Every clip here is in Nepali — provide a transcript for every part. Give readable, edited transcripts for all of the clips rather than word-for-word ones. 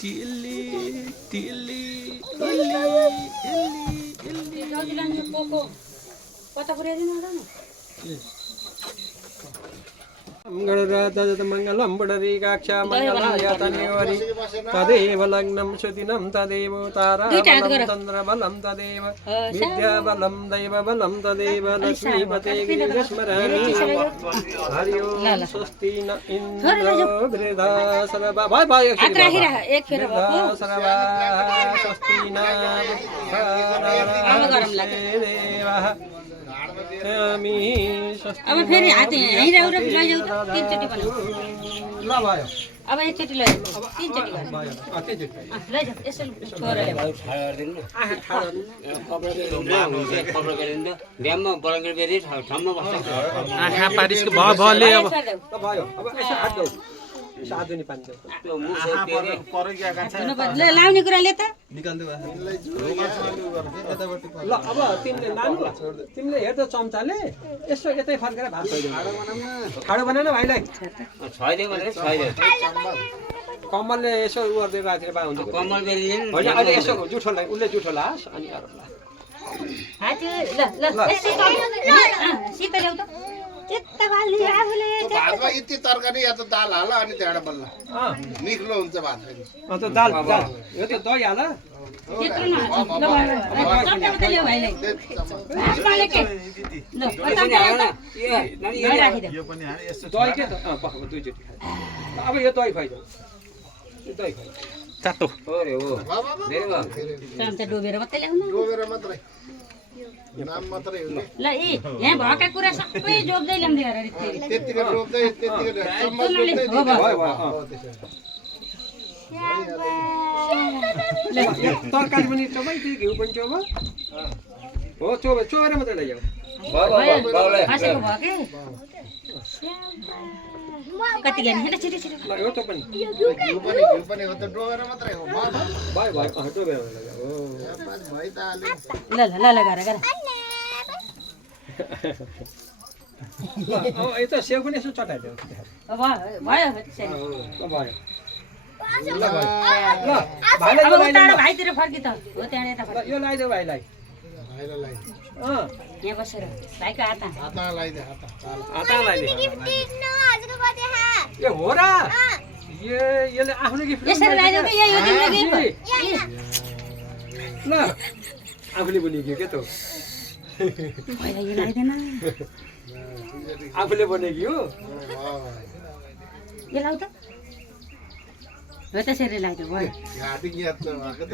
तिल्ली तिल्ली मंगलम पुंडरीकाक्षा मंगलाय तनयोरी तदेव लग्नं श्रुतिनं तदेव ताराबलं चन्द्रबलं तदेव विद्याबलं दैवबलं तदेव लक्ष्मीपते गिरिजस्मरामि हरि ओम स्वस्ति न इन्द्रो बृहस्पतिर्वा भाई भाई एक फिर सरवा स्वस्ति न देवः अब फेरि हात यहीँ राउ र लैजाऊ त तीनचोटी बनाऊ ल भयो अब एकचोटी लैजाऊ तीनचोटी भयो तीनचोटी लैजाऊ यसो छोराले ठाडो गर्दिनु कपडा गरिदिनु ब्याममा बलङ्गे बेरी ठाउँमा बस्छ आँखा पारिसको भले अब भयो अब यसो हात दौ यसो हात नि पानी दौ ल लाउने कुराले त ल अब तिमीले लानु तिमीले हेर त चम्चाले यसो यतै फर्केर भात खाइदेऊ ठाडो बनाउन भाइलाई छाइदियो भने छाइदियो कम्मलले यसो उ गर्दै राखेर बा हुन्छ कम्मल बेरी होइन अहिले यसो जुठोलाई उसले जुठो लास अनि अरू ला हात ल सीता ल्याउ त त्यता बाल्ने आफूले भातमा यति तरकारी या त दाल हाल अनि त्यहाँबाट बल्ल निक्लो हुन्छ भात अन्त दाल दाल यो त दही हाल त्यत्रो न ल चम्चामा त ल्याऊ भाइलाई यसमाले के ल राखिदेऊ दही के त दुईचोटि अब यो दही खुवाइदेऊ यो दही खुवाइ तातो अरे हो धेरै भयो चम्चा डुबेर मात्रै ल्याउनु डोबेर मात्रै नाम मात्रै हो ल यी यहाँ भएका कुरा सबै जोड्दै ल्याउँदै अरे फेरि त्यतिकै रोप्दै त्यतिकै चम्मच भयो तरकारी पनि चोबै त्यो घिउ पनि चोबो हो चोबेर मात्रै लैजाऊ खसेको भयो के कति ज्ञान हेर छिटो छिटो ल यो त पनि घिउ पनि हो त डोबेर मात्रै हो भयो भयो डोबेर लैजाऊ हो भइ त आले ल गर अब यो त सेउ पनि यसो चटाइदेऊ अब भयो ल भयो ल भाइलाई यो टाढो भाइतिर फर्की त हो त्यहाँनिर फर्की यो लगाइदेऊ भाइलाई भाइलाई यहाँ बसेर भाइको हात हाता लाइदे हाता हाता लगाइदे ए हो र यसले आफ्नो गिफ्ट यसरी लगाइदेऊ कि यो तिम्रो गिफ्ट ल आफूले बनियो के त पहिला यो लगाइदेन आफूले बनेकी हो यो लाउ त हो त्यसरी लगाइदेऊ भयो घाटी याद त भएको त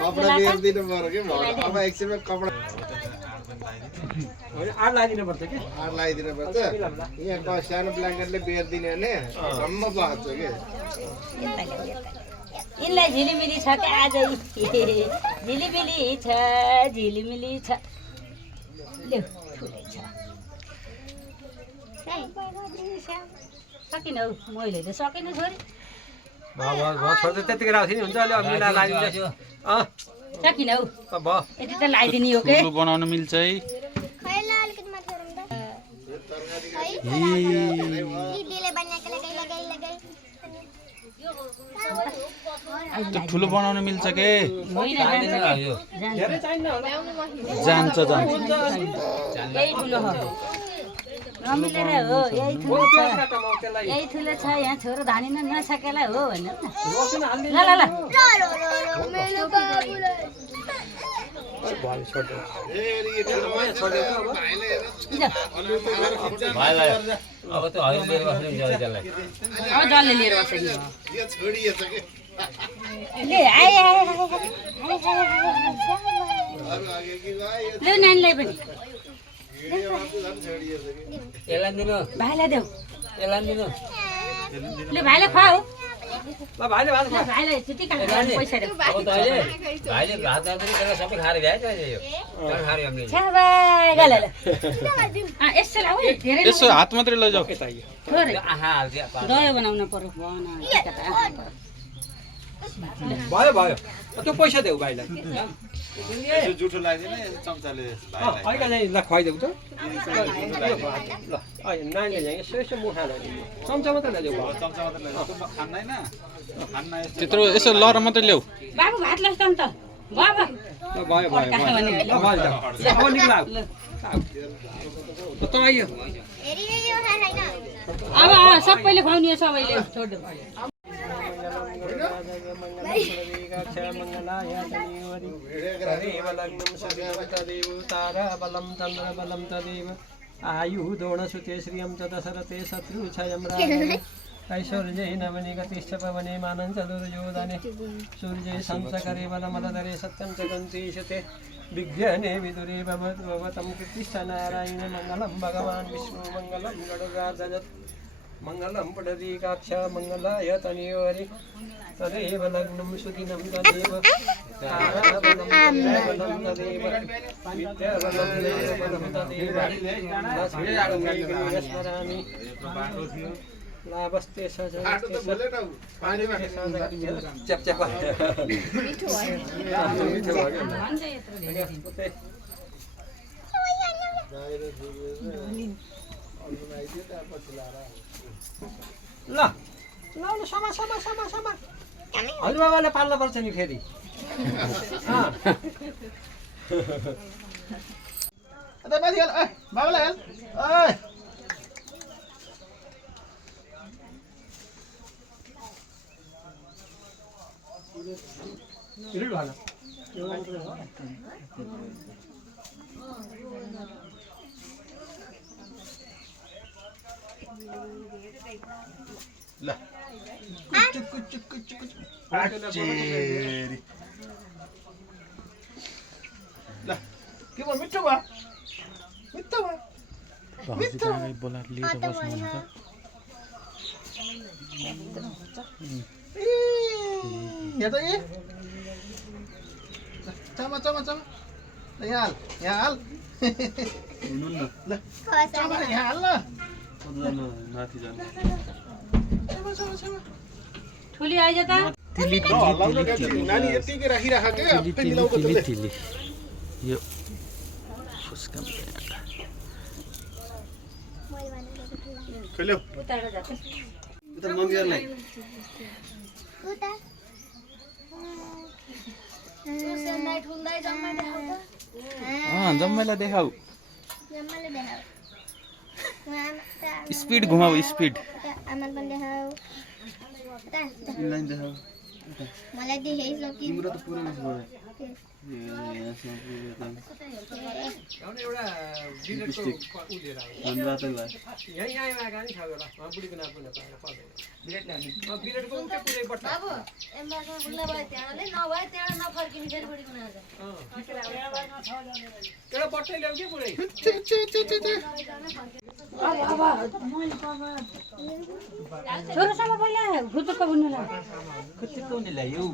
कपडा बेर्दिनु पर्यो के अब एकछिनमा कपडा होइन आड लगाइदिनु पर्छ कि आड लगाइदिनु पर्छ यहाँ सानो ब्ल्याङ्केटले बेर्दिने भने सम्म बाँच्छ के यिनलाई झिलिमिली छ क्या आजै झिलिमिली छ ल्याउ ठुलै छ सकिन हौ मैले त सकिनँ छोरी छोड्दै त्यतिकै राख्थ्यो नि हुन्छ अहिले अब मिलाएर लगाइदिन्छ सकिन हौ भयो यति त लगाइदिने हो के बनाउन मिल्छ है ठुलो बनाउन मिल्छ के जान्छ यही ठुलो हो नमिलेर हो यही ठुलो छ यहाँ छोरो धानिन नसकेला हो भनेर ल अब त होइन मेरो बस्ने जल्लाई अब जसले लिएर बस्छ यो छोडिएछ के ले आए ले नानीलाई पनि यसलाई दिनु भाइलाई देऊ यसलाई दिनु ले भाइलाई खुवाऊ ल भाइले भात खा भाइलाई त्यति पैसा देऊ अब त अहिले भाइले भात खाँदैन त्यसलाई सबै खाएर भ्याएछ यो खाएर हामीले छ्याबाई गल ल यसो लाऊ धेरै यसो हात मात्रै लैजाऊ थोरै आहा हाल्दिया दही बनाउन पर्यो बना भयो भयो त्यो पैसा देऊ भाइलाई जुठो लाग्दैन चम्चाले अहिले चाहिँ ल खुवाइदेऊ त ल नानीले यहाँ यसो यसो मुखा लैदिनु चम्चा मात्रै लैजाऊ त्यत्रो यसो लहर मात्रै ल्याऊ बाबु भात लैजाऊ त बाबा भयो भयो अब निक्ला त आइयो अब सबैले खुवाउने सबैले छोड आयु दोणसुते श्रियं च दशरथे शत्रु क्षयं ऐश्वर्ये नवनि गतिश्च पवने मानं च दुर्योधने सूर्ये संसकरे बलमदरे सत्यं च गन्तीशते विज्ञाने विदुरे भवतं कृतिश्च नारायण मङ्गलं भगवान् विष्णु मङ्गलं गरुडार्धजत् मङ्गलं पुडरीकाक्ष मङ्गलाय तनयोरि तदेव लग्नं सुदिनं तदेव ताराबलं तदेव विद्याबलं देवबलं तदेव स्मरामि लाभस्ते चप चप ल ल समा समा समा समा हजुरबाबाले पाल्नु पर्छ नि फेरि बाबालाई हेल ल कुचु कुचु कुचु कुचु आचेरी ल के भयो मिठो भयो मिठो भयो मिठो बोलाएर लिएर बस्नुहुन्छ यहाँ त ए चमा चमा चमा ल यहाँ हाल ल चमा यहाँ हाल ल माथि जानु चमा चमा चमा ठुली आइज त नानी यतिकै राखिराख के आफै मिलाउँछ त्यसले तिली यो फुस्का खेल्यो उतार जाछ उता मम्मीहरुलाई उता सुसन्दाइ ठुन्दाइ जम्मै देखाउ त जम्मैलाई देखाऊ जम्मैले देखाउ स्पिड घुमाऊ स्पिड आमाले पनि देखाउ इनलाइन देखाऊ मलाई देखाइसक्यो तिम्रो त पुरै मिस भयो एउटा डिरेक्टको उलेर धन्यवाद भाइ यही आइमा गानी छ होला बुढीको नाम पुग्न पाएन पर्दैन बिरेटको उल्टै पुरै बट्टा बाबु एम्बासमा खुल्ला भयो त्यहाँले नभए त्यहाँ नफर्किने फेरि बुढीको नाम एउटा बट्टै ल्याउ के पुरै छोरासँग पहिला खुट्टुको बुन्नुलाई खुट्टुको नि ल्यायो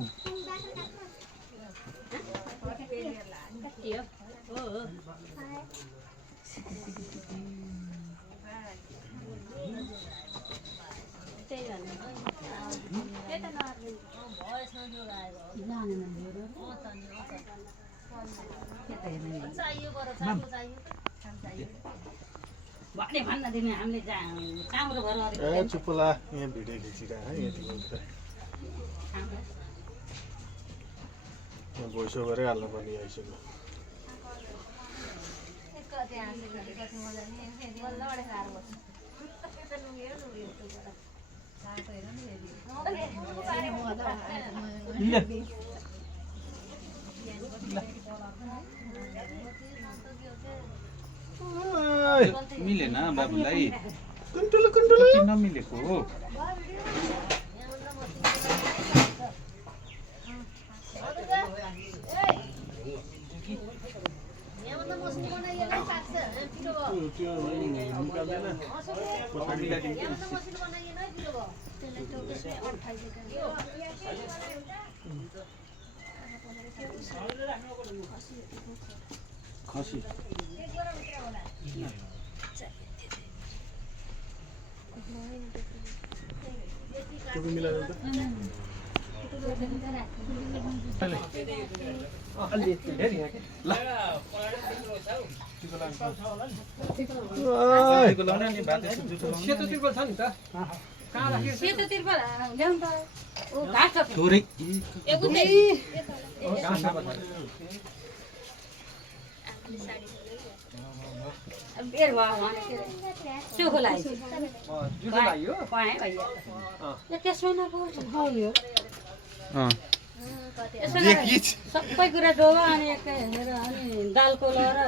भने भन्न दिने हामीले चाम्रो भएर ए चुपला यहाँ भिडियो खिचिरा है यहाँ भोइस ओभरै हाल्नु पर्ने आइसक्यो मिलेन बाबुलाई कुन्टुलो कुन्टुलो किन नमिलेको हो खसी अलि धेरै यहाँ के ल लाउन नि भात यसो जुठो लाउन सेतो तिर्पल छ नि त कहाँ राखेको सेतो तिर्पल ल्याउनु त ओ घाँस छ थोरै बेर भयो भने के अरे चोखो लाग्यो जुठो लाग्यो पाएँ भइयो यो त्यसमै नपुग्छ खाउनु सबै कुरा डोबा अनि एकै हेरेर अनि दालको लर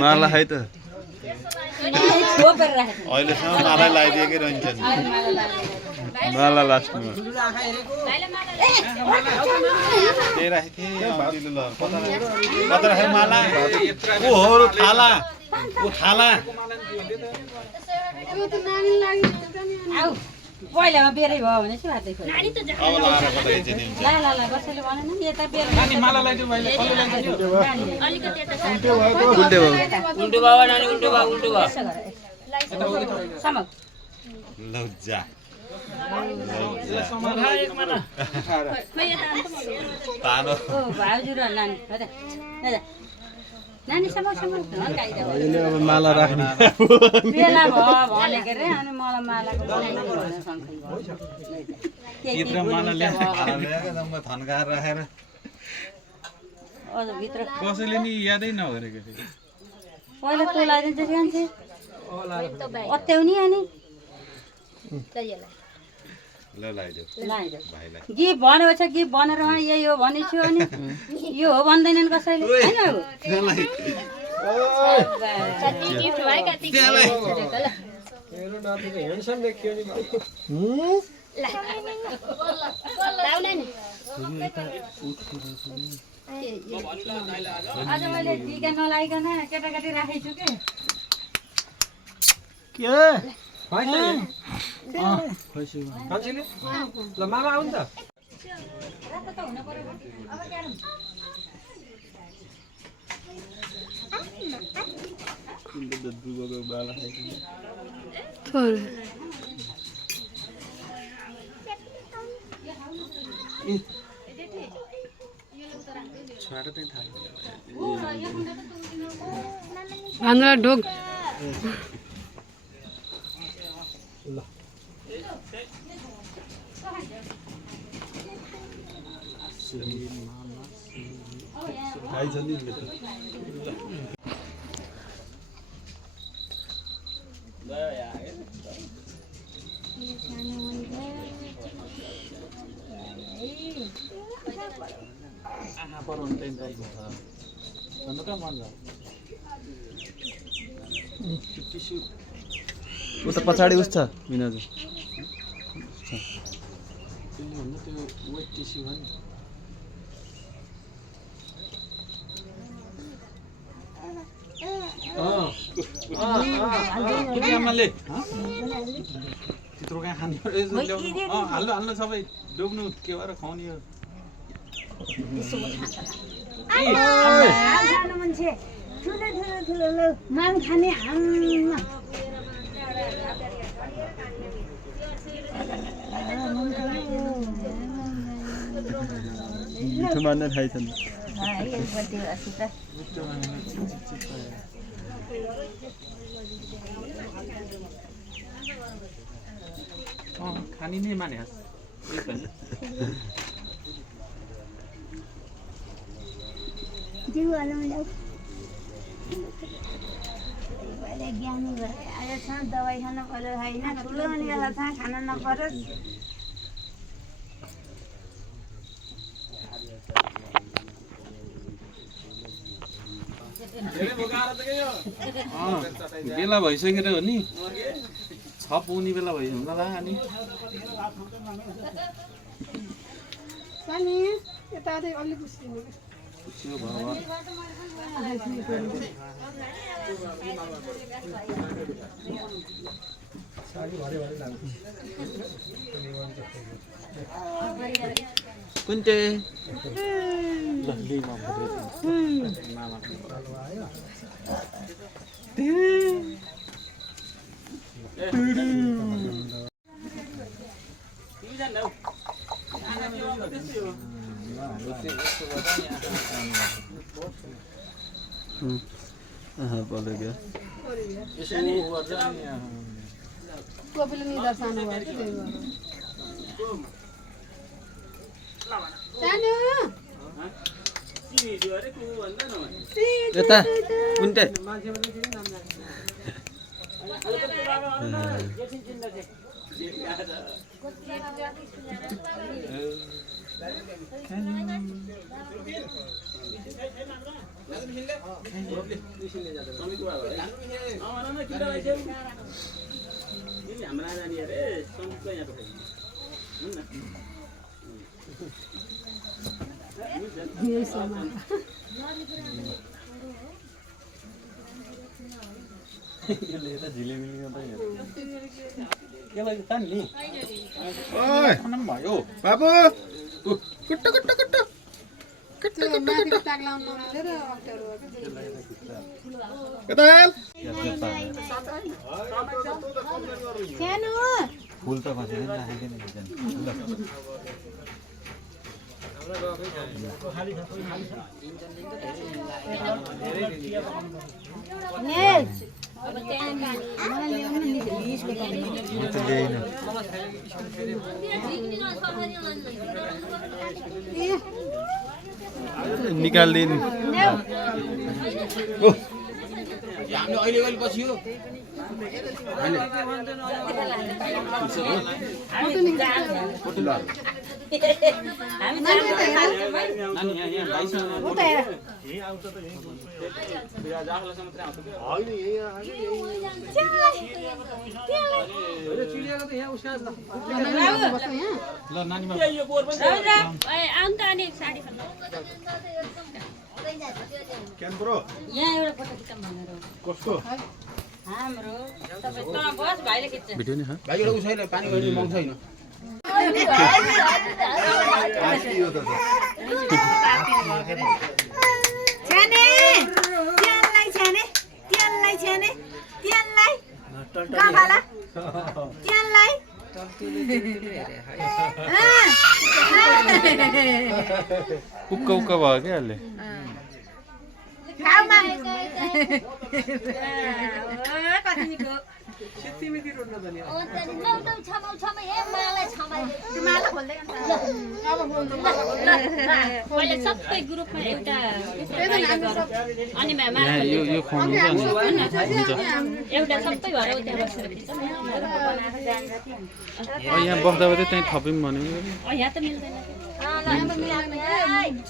माला है त छोपेर राखेको अहिलेसम्म माला लगाइदिएकै रहन्छन् माला लास्टमा त्यही राखेको थिएँ ल कता राखेँ माला ऊ हो थाला ऊ थाला आऊ पहिलामा बेरै भयो भने चाहिँ भातै खोइ अब लगाएर कता हिँड्छ नि ल ल ल कसैले भनेन नि यता बेर नानी माला लगाइदियो भाइले कसले लगाइदियो उल्टो बाबा नानी उल्टो बा समक लौजा तानो ओ भाउजू र नानी हो त नानी समक समक अब माला राख्ने बेला भयो भने के अरे अनि मलाई मालाको बनाइदिनु भनेर सङ्कल्प भयो भित्र माला ल्याएको जम्मा थन्काएर राखेर अझ भित्र कसैले नि यादै नगरेको थियो पहिला तँ लगाइदिन्छ जान्छे अत्याउने अनि ल लगाइदेऊ लगाइदियो भाइलाई गिफ्ट भनेको छ गिफ्ट भनेर यही हो भनेको छु अनि यो हो भन्दैनन् कसैले होइन अब मेरो नाति त ह्यान्डसम देखियो नि आज मैले टिका नलाइकन केटाकेटी राखेको छु के मान्छेले ल मामा आउनु त भान्जा ढोक आँखा पराउनु टाइम चाहिन्छ भन्नु कहाँ मन टिस्यु उता पछाडि उस छ मिनाजु त्यसले भन्दा त्यो वेट टिस्यु हो नि आमाले त्यत्रो कहाँ खाने हाल्नु हाल्नु सबै डुब्नु के भएर खुवाउने हो मान्छे ठुलो ठुलो ठुलो मान खाने मिठो मान्न खाइछन् खानी नै माने ज्ञानी भएर आएर छ दबाई खानु पर्यो होइन ठुलो अनि बेला छ खान नपरोस् बेला भइसकेर हो नि छ पाउने बेला भयो होला अनि कुन चाहिँ बोल्दै गयो कोपीले निदा सानो भयो कि त्यही भएर यता कुन्टे ओइ भयो बाबु कुट्टु कुट्टु कुट्टु टाक लाउनु नमिलेर अप्ठ्यारो कता हाल सानो फुल त खसेन राखेको निकाल्दिनु हामीले अहिले अहिले पछि हो क्यान ब्रो यहाँ एउटा फोटो खिचौँ भनेर कसको हाम्रो तपाईँ तँ बस भाइले खिच्छ भिडियो नि भाइ एउटा उसैले पानी गरी मग छैन छ्याने त्यसलाई छ्याने त्यसलाई छ्याने त्यसलाई गाफाला त्यसलाई उक्का उक्का भयो क्या अहिले खाउमा मैले सबै ग्रुपमा एउटा अनि यहाँ यो खुवाउनु एउटा सबै भएर उता बसेर खिच्छौँ यहाँ बस्दा बस्दै त्यहीँ थप्यौँ भन्यो यहाँ त मिल्दैन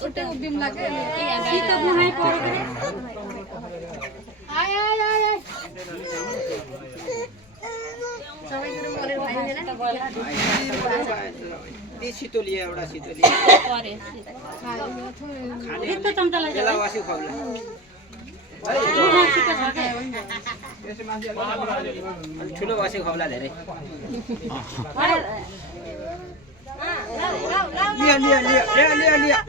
उठे उभिम लाग्यो सितो बुहाइ परेको आय आय आय आय सबै कुरो गरेर भइँदैन ती सितो लिए एउटा सितो लिए परे खाने यस्तो चम्चालाई बेला वासी खुवाउला अनि ठुलो वासी खुवाउला धेरै लिया लिया लिया लिया लिया लिया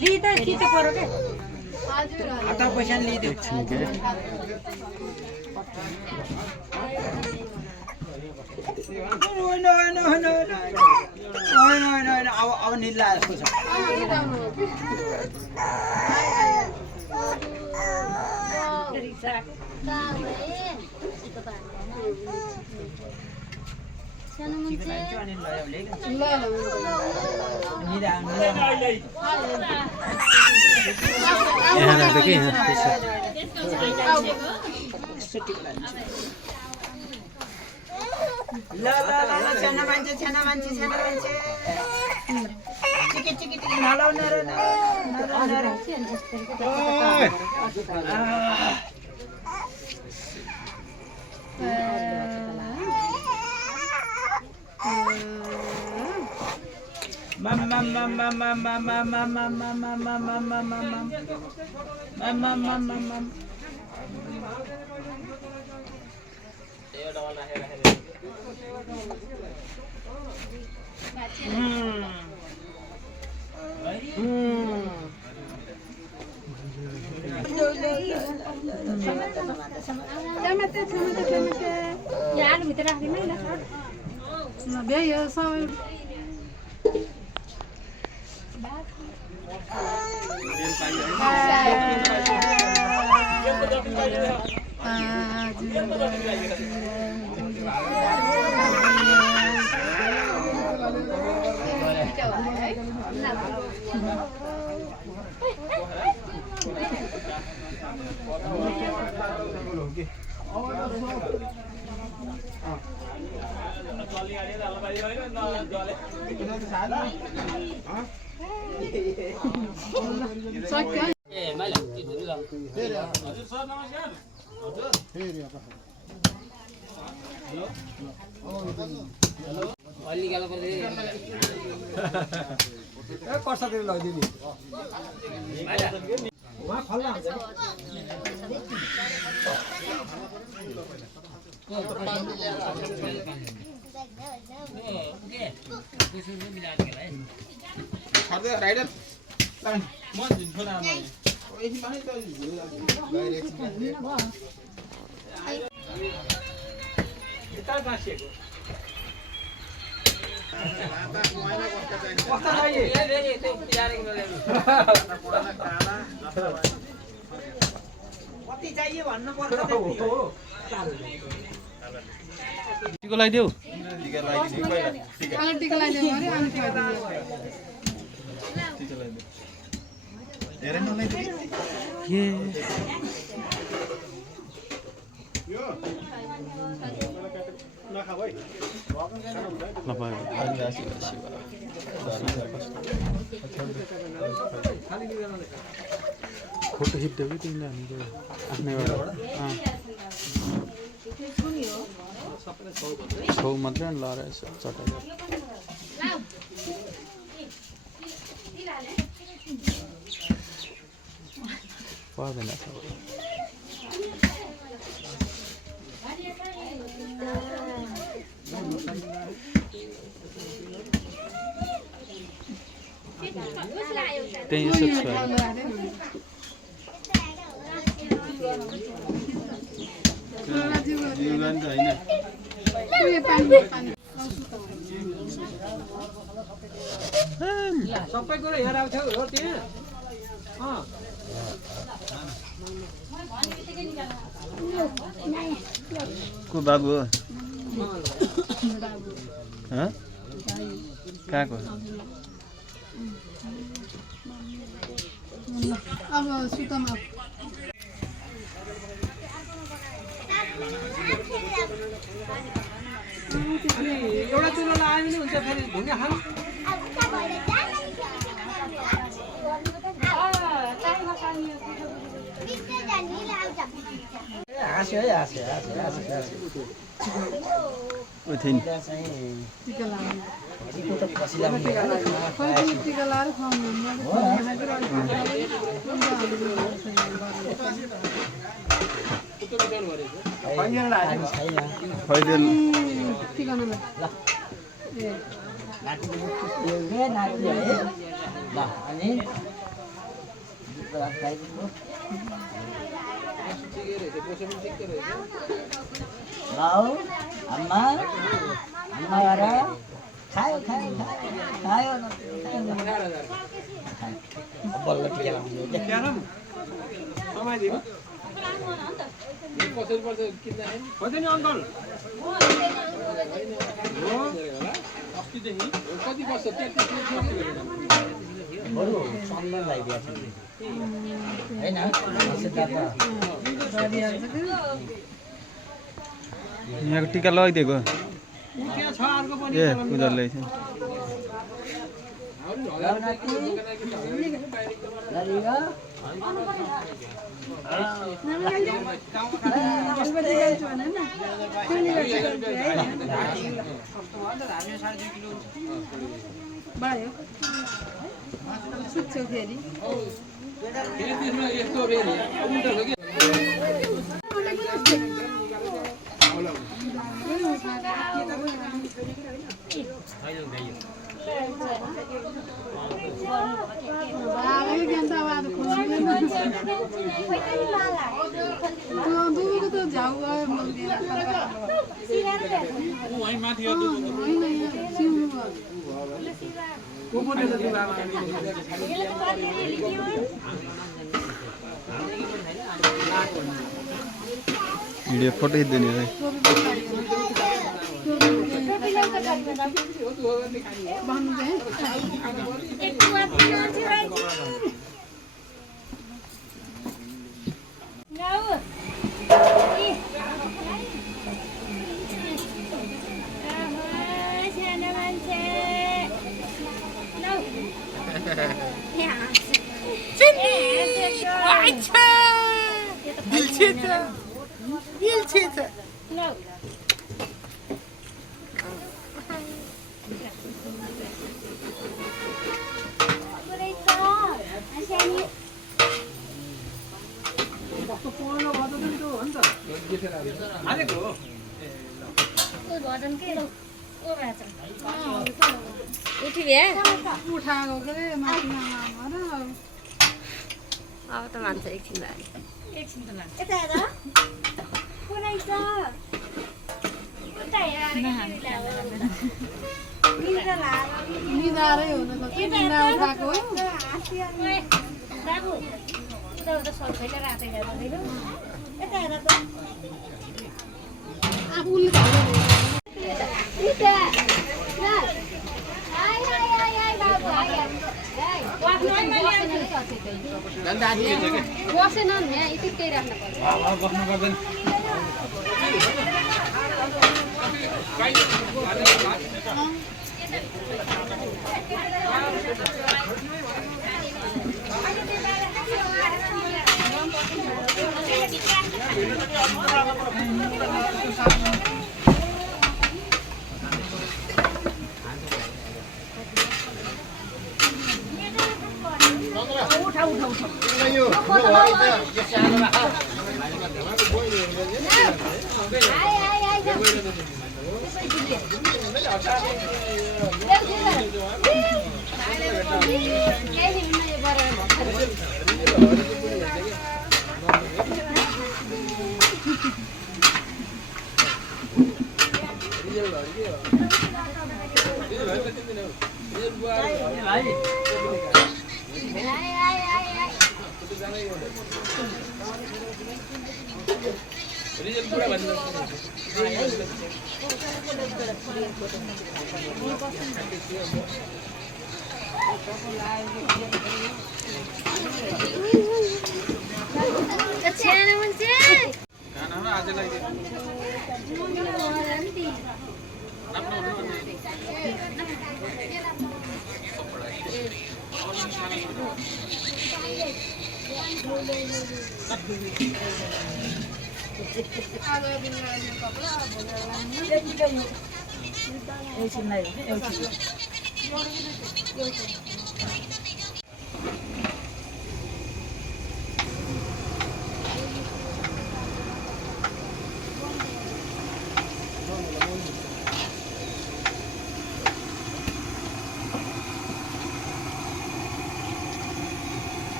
लिँदा सितो पऱ्यो के हात पैसा लिइदियो अब निल्ला जस्तो छ यहाँ राख्दै कि यहाँ ल सानो मान्छे सानो मान्छे सानो मान्छे चिकी चिकी चिकी नलाउन र यहाँ भित्र राख्दिनु ल भ्याइ सबै पर्सातिर लगिदिनु उहाँ खल्ला हुन्छ कति चाहियो भन्नु पर्छ टिको लगाइदेऊ अलग टिका लगाइदिनु अरे अनि टिका ये फोटो खिच्दै तिमीले हामीले आफ्नै छेउ मात्रै लगाएर यसो चटाइ पर्दैन त्यही यसो छ सबै कुरो यहाँ राख्थ्यौ हो त्यहाँ को बाबु हो कहाँको अब सुतमा अनि एउटा चुलो लगायो भने हुन्छ फेरि ढुङ्गा खानु हाँस्यो है हाँस्यो टिका लगाएर टिका लगाएर खुवाउनु टिका अम्मा अम्मा गएर खायो खायो खायो बल्ल टिका लगाउनु नि अङ्कल कति वर्ष बरु सम्मान लगाइदिएको होइन यहाँको टिका लगाइदिएको त्यहाँ छ अर्को पनि ए उनीहरूले भयो सुत्छौ फेरि भिडियो पठाइदिने है उठाएको के अरे माथि अब त मान्छ एकछिन भयो निदारै हुन त निदा उठाएको हो आफूले बसेन नि यतिकै राख्नु पर्छ बस्नु पर्दैन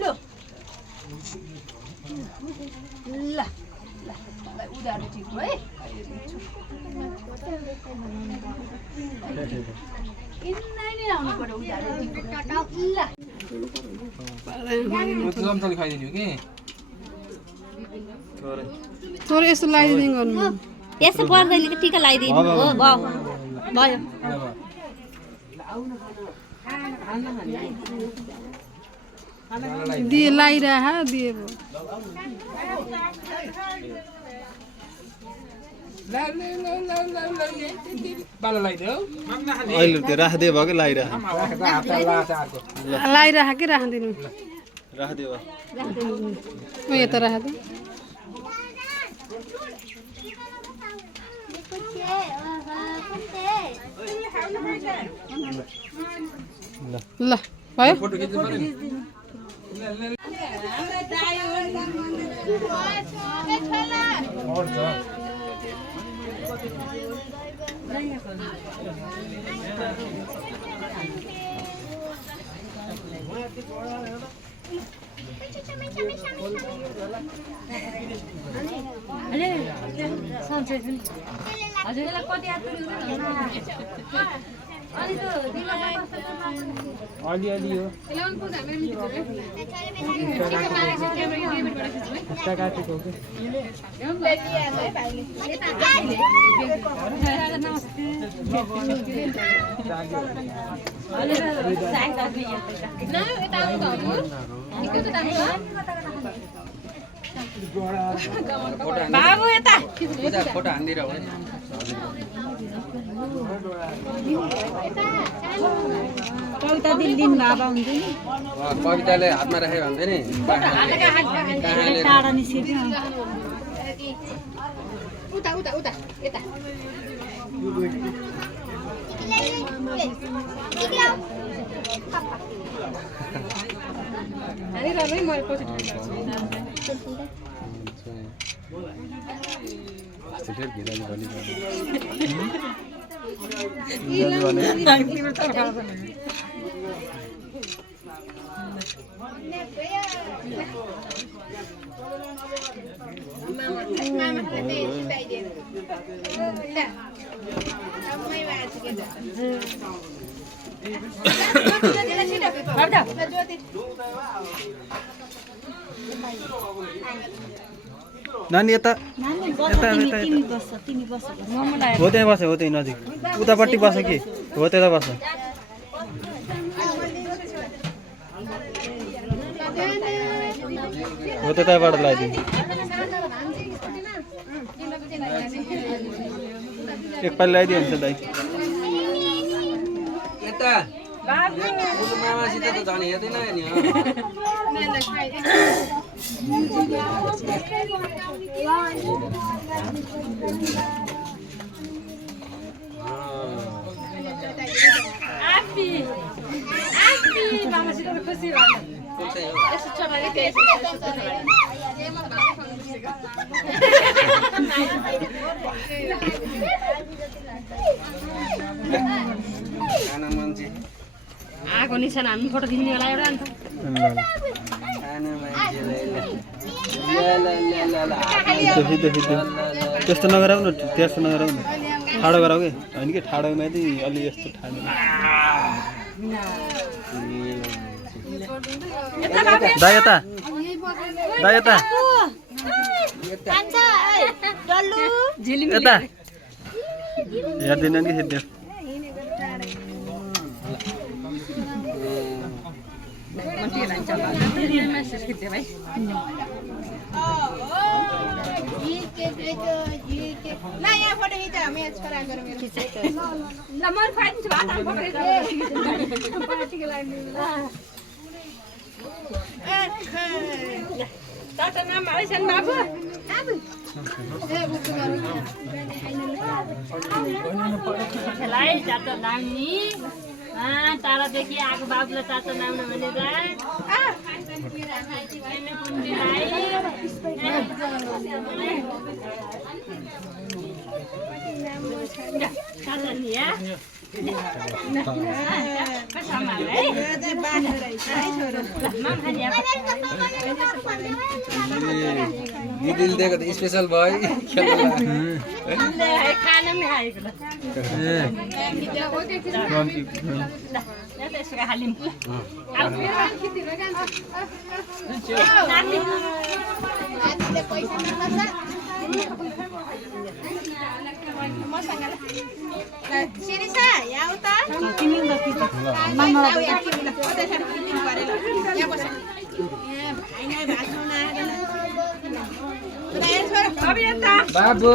ल ल उधारो ठिक भयो है थोरै यस्तो लगाइदिनु गर्नु यसो पर्दैन कि टिका लगाइदिनु हो भयो भयो दिए लगाइरह दिए अहिले त्यो राखिदियो भयो कि लगाइरह लगाइरह कि राखिदिनु राखिदियो म यता राखिदिनु ल भयो अलिअलि हो काटेको हो बाबु यता फोटो हान्दिएर हो कविता दिन बाबा हुन्छ नि कविताले हातमा राखे भन्दै नि टाढा निस्कियो उता उता उता यता नानी यता तिमी बस्छ हो त्यहीँ बस्छ हो त्यहीँ नजिक उतापट्टि बस्छ कि हो त्यता बस्छ हो त्यताबाट लगाइदिनु एकपालि लगाइदियो हुन्छ दाइ यता मामासित त झन् हेर्दैन नि खुसी आएको निशान हामी फोटो खिच्ने होला एउटा अन्त त्यस्तो नगराउ न त्यस्तो नगराउ न ठाडो गराउ कि होइन कि ठाडोमा यदि अलि यस्तो ठाडो दा यता दा यता यता हेर्दैन कि हेर्दैन टाढादेखि आएको बाबुलाई चाचा नाम्न भनेर दिदीले दिएको त स्पेसल भयो खाना पनि खाएको ल त्यसको हालिम शिरीषा यहाँ उता बाबु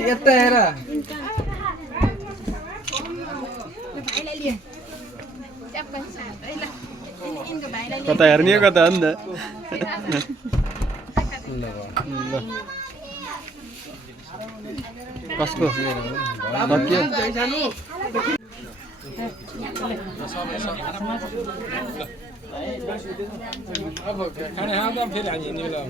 यता हेर कता हेर्ने हो कता हो नि त कसको खाना खाँदा फेरि हामी हिँड्ने बेला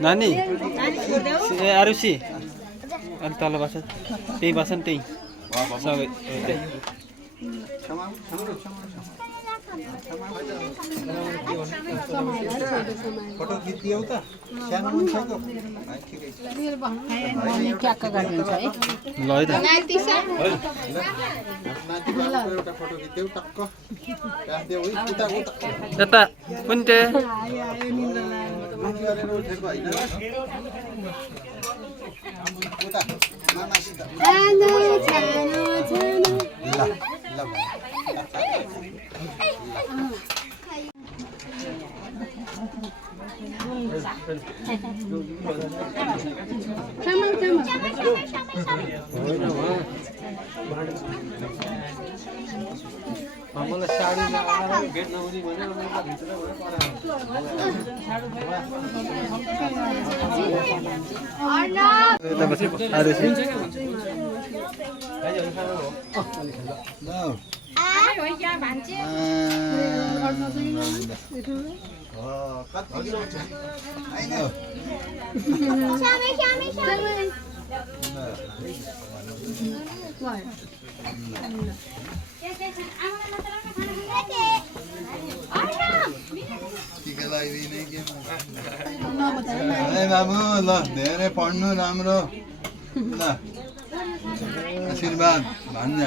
नानी ए आरुषी अलि तल बस त्यही बस नि त्यही सबै फोटो खिचिदियौ त सानो मान्छेको ट्याक्क गरिदिन्छ है ल है त एउटा फोटो खिचिदेऊ टक्क राख्देऊ है उता उता यता कुन्टे माथि गरेर उठेको होइन उता मामासित ल ल मलाई साडी लगाएर भेट नहुने भनेर मैले भित्र बाबु ल धेरै पढ्नु राम्रो ल आशीर्वाद भन्छ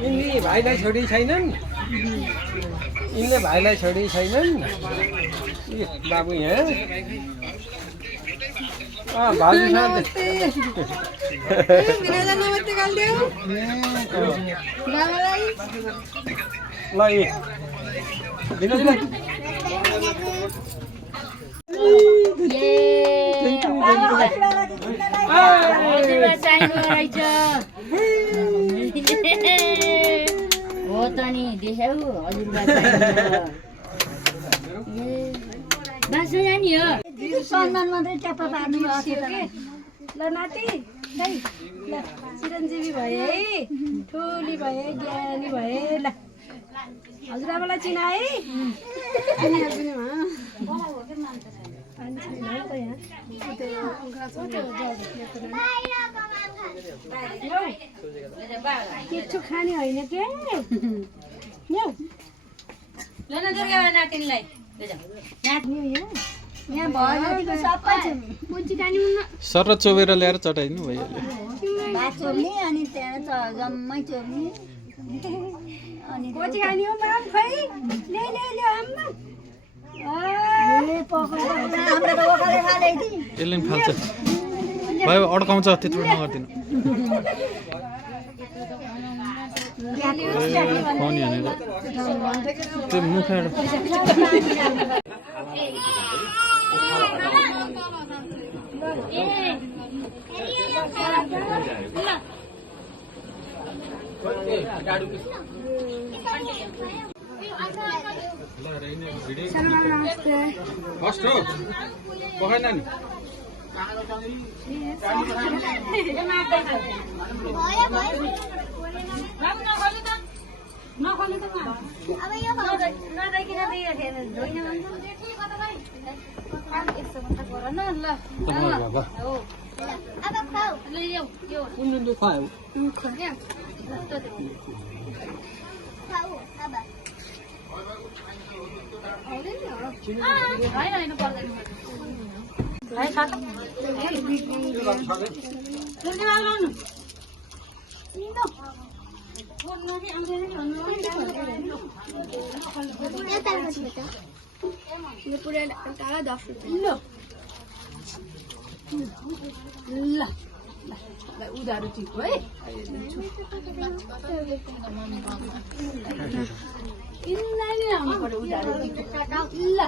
यिनले भाइलाई छोडी छैनन् यिनले भाइलाई छोडी छैनन् बाबु यहाँ भाउजूसँग हो त नि देख्यौ हजुरबा बाँच्नु जाने हो सम्मान मात्रै ट्याप्पा पार्नु ल नाति ल चिरञ्जीवी भए है ठुली भए ज्ञानी भए ल हजुरआमालाई चिनाए केचो खाने होइन के सर र चोबेर ल्याएर चटाइदिनु भइहाल्यो अनि त्यहाँ जम्मै चोर्ने अनि पछि खाने हो माम खै ल्याउ आम्मा यसले पनि फाल्छ भयो अड्काउँछ त्यत्रो नगरिदिनु पानी हानेर त्यो मुखाबाट फर्स्ट हो पखाइ नानी पुरै टाढा 10 रुपियाँ ल उधारो टिप है यिनलाई नै आउनु पर्यो उधारो टिप ल